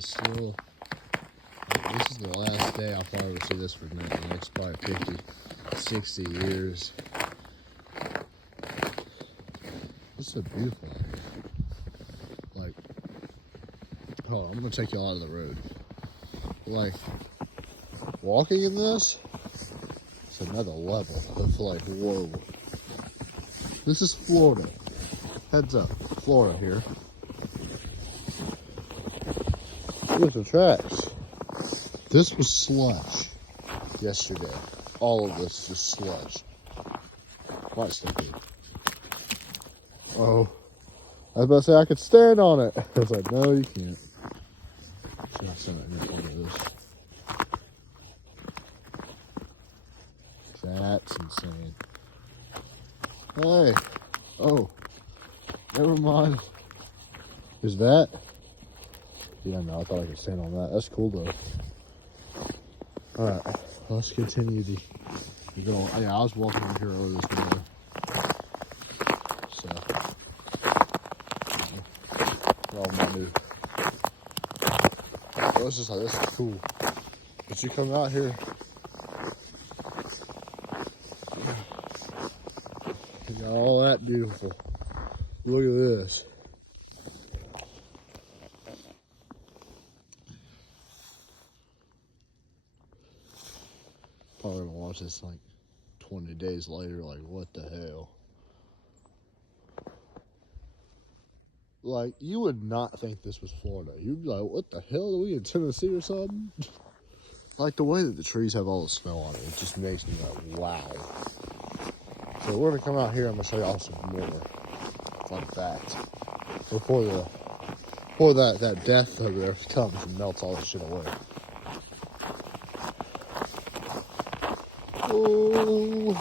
is still. This is the last day I'll probably see this for the next probably 50, 60 years. It's so beautiful out here. Like, hold on, I'm gonna take y'all out of the road. Like, walking in this, it's another level of like, whoa. This is Florida. Heads up, Florida here. Here's the tracks. This was slush yesterday. All of this just slush. Watch the thing. Oh, I was about to say I could stand on it. I was like, no, you can't. Should I stand in front of this? That's insane. Hey, oh, never mind. Is that? Yeah, no, I thought I could stand on that. That's cool though. All right, let's continue the go. Yeah, I was walking in here earlier this morning. So, all my new. It was just like, this is cool. But you come out here, you got all that beautiful. Look at this. Probably gonna watch this like 20 days later, like, what the hell? Like, you would not think this was Florida. You'd be like, what the hell? Are we in Tennessee or something? Like, the way that the trees have all the snow on it, it just makes me like, wow. So we're gonna come out here, I'm gonna show y'all some more fun facts. Before that death over there comes and melts all this shit away. Oh,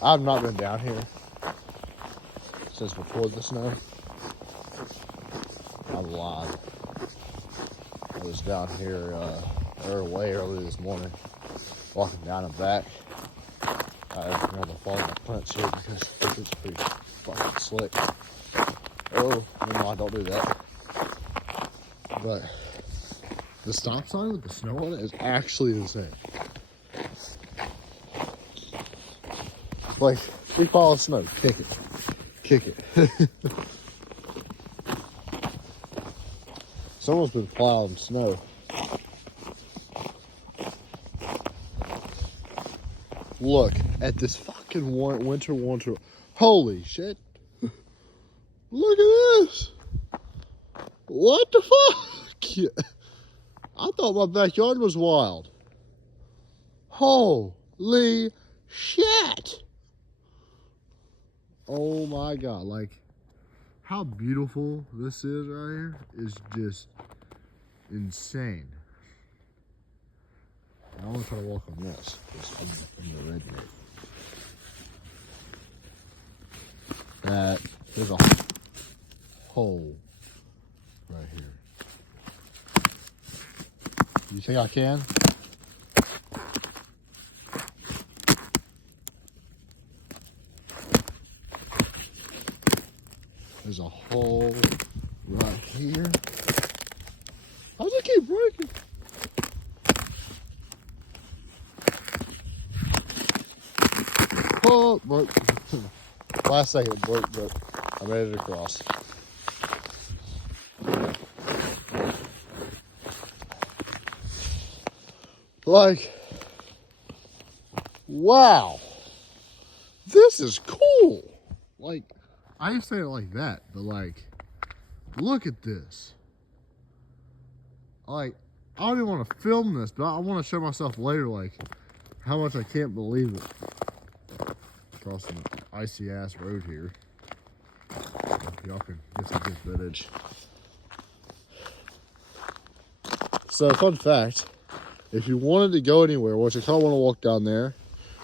I've not been down here since before the snow. I lied. I was down here way early this morning, walking down and back. I didn't have to follow my punch here because it's pretty fucking slick. Oh, no, don't do that. But the stop sign with the snow on it is actually insane. Like, we follow snow, kick it. Kick it. Someone's been plowing snow. Look at this fucking winter wonder. Holy shit. Look at this. What the fuck? I thought my backyard was wild. Holy shit. Oh my God. Like, how beautiful this is right here is just insane. I want to try to walk on this because I'm the redneck. There's a hole right here. You think I can? There's a hole right here. How does it keep breaking? Oh, broke. Last second broke, but I made it across. Like, wow, this is cool. Like, I didn't say it like that, but like, look at this. Like, I don't even want to film this, but I want to show myself later, like, how much I can't believe it. Crossing the icy ass road here. Y'all can get some good footage. So, fun fact, if you wanted to go anywhere, which I kind of want to walk down there,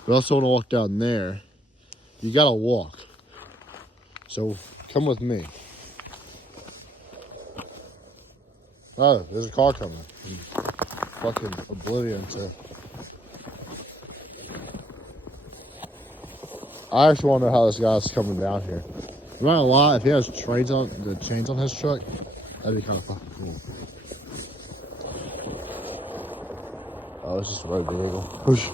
but also want to walk down there, you gotta walk. So, come with me. Oh, there's a car coming. Fucking oblivion to. I actually want to know how this guy's coming down here. I'm not gonna lie, if he has chains on his truck, that'd be kind of fucking cool. Oh, it's just a road vehicle. Whoosh.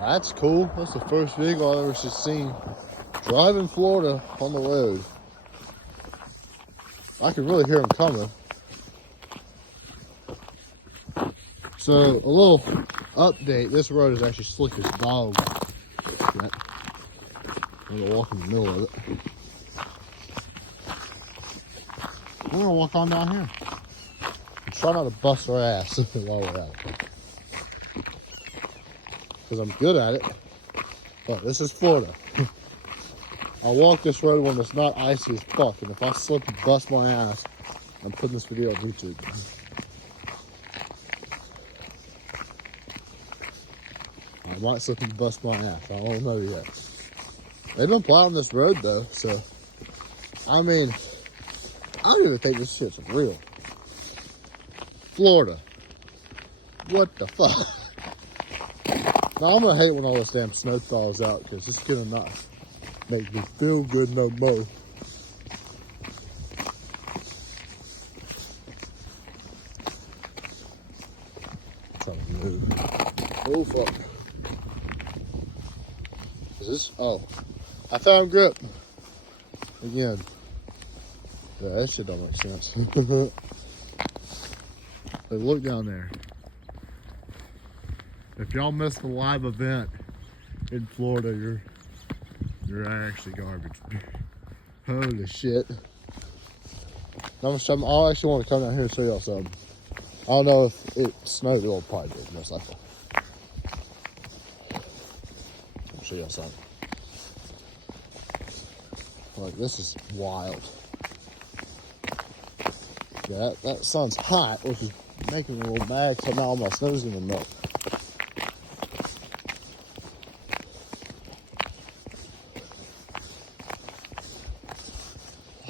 That's cool. That's the first vehicle I've ever seen drive in Florida on the road. I can really hear them coming. So, a little update. This road is actually slick as dog. I'm gonna walk in the middle of it. We're gonna walk on down here. And try not to bust our ass while we're at it. Because I'm good at it. But this is Florida. I walk this road when it's not icy as fuck. And if I slip and bust my ass, I'm putting this video on YouTube. I might slip and bust my ass. I don't know yet. They've been plowing this road though, so I mean, I don't even think this shit's real. Florida. What the fuck? Now I'm gonna hate when all this damn snow thaws out because it's gonna not make me feel good no more. Trying to move. Oh fuck. Is this? Oh, I found grip again. Yeah, that shit don't make sense. Hey, look down there. If y'all missed the live event in Florida, you're actually garbage. Holy shit. I actually want to come down here and show y'all something. I don't know if it snowed, it'll probably did, most likely. I'll show y'all something. Like, this is wild. Yeah, that sun's hot, which is making me a little mad because now all my snow's gonna melt.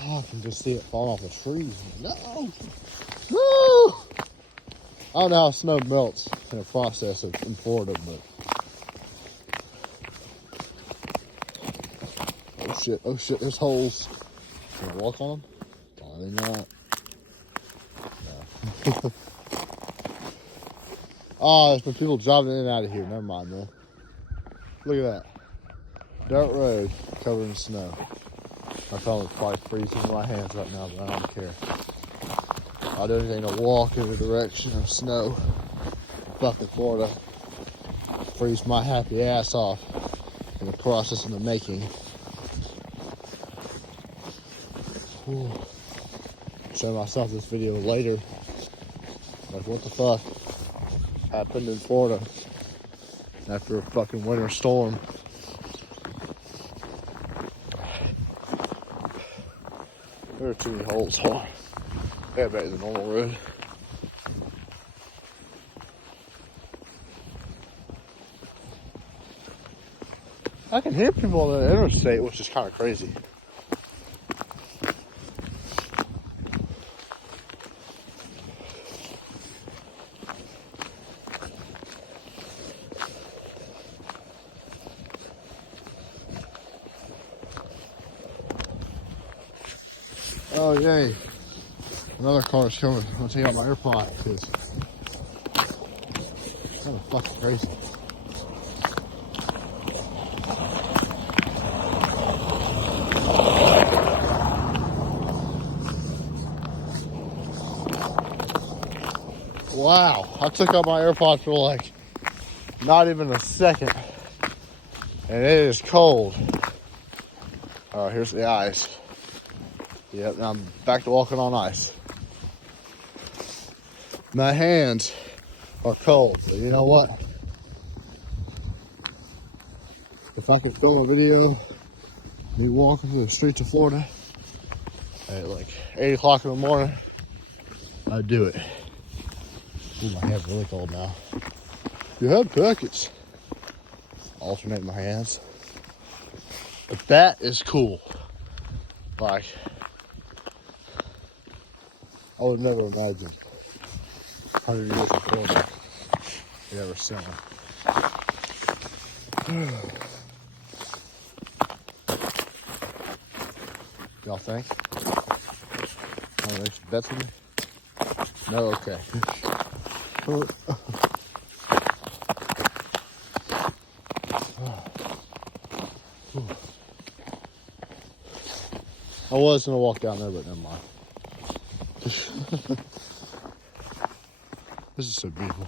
Oh, I can just see it falling off the trees. No! No! I don't know how snow melts in a process in Florida, but. Oh shit, there's holes. Can I walk on them? Probably not. No. Oh, there's been people driving in and out of here. Never mind, man. Look at that. Dirt road covered in snow. My phone is probably freezing in my hands right now, but I don't care. I'll do anything to walk in the direction of snow. Fucking Florida. Freeze my happy ass off in the process of the making. Whew. Show myself this video later. Like, what the fuck happened in Florida after a fucking winter storm? There are too many holes. Huh? Yeah, back to the normal road. I can hear people on the interstate, which is kind of crazy. Oh yay! Another car is coming. I'm gonna take out my AirPod because it's kind of fucking crazy. Wow, I took out my AirPods for like not even a second, and it is cold. Oh, here's the ice. Yep, now I'm back to walking on ice. My hands are cold, but you know what? If I could film a video, me walking through the streets of Florida at like 8 o'clock in the morning, I'd do it. Ooh, my hand's really cold now. You have packets. Alternate my hands. But that is cool. Like, I would never imagine 100 years before that we ever seen one. Y'all think? Oh, there's bet for me? No, okay. I was gonna walk down there, but never mind. This is so beautiful.